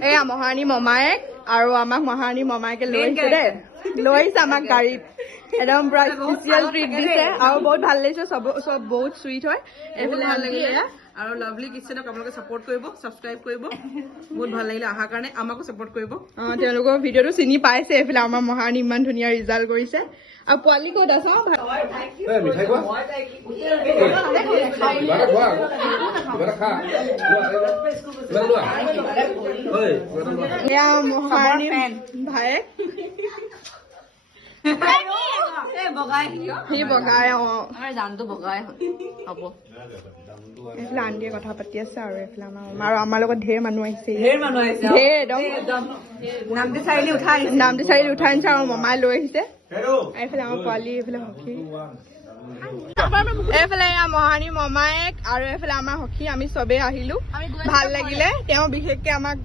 এয়া মহাৰাণী মমায়েক আৰু আমাক মহাৰাণী মমায়েকে লৈ আহিছে দেই লৈ আহিছে আমাক গাড়ীত একদম পুৰা স্পেচিয়েল ট্ৰিট দিছে আৰু বহুত ভাল লাগিছে চব বহুত চুইট হয় এইফালে ভাল লাগিলে আৰু লাভলি কিচেনক আপোনালোকে সাপোৰ্ট কৰিব সাবস্ক্ৰাইব কৰিব বহুত ভাল লাগিলে আহাৰ কাৰণে আমাকো সাপোৰ্ট কৰিব তেওঁলোকৰ ভিডিঅ'টো চিনি পাইছে এইফালে আমাৰ মহাৰাণী ইমান ধুনীয়া ৰিজাল্ট কৰিছে আৰু পোৱালি ক'ত আছ এয়া মহাৰাণী ভায়েক সি বগাই জানটো বগাই হ'ব এইফালে আন্টিয়ে কথা পাতি আছে আৰু এইফালে আমাৰ আৰু আমাৰ লগত ঢেৰ মানুহ আহিছে ঢেৰ একদম নামটি চাৰিআলি উঠাই আনিছে আৰু মমাই লৈ আহিছে এইফালে আমাৰ পোৱালি এইফালে সখী এইফালে এয়া মহাৰাণী মমায়েক আৰু এইফালে আমাৰ সখী আমি চবেই আহিলো ভাল লাগিলে তেওঁ বিশেষকে আমাক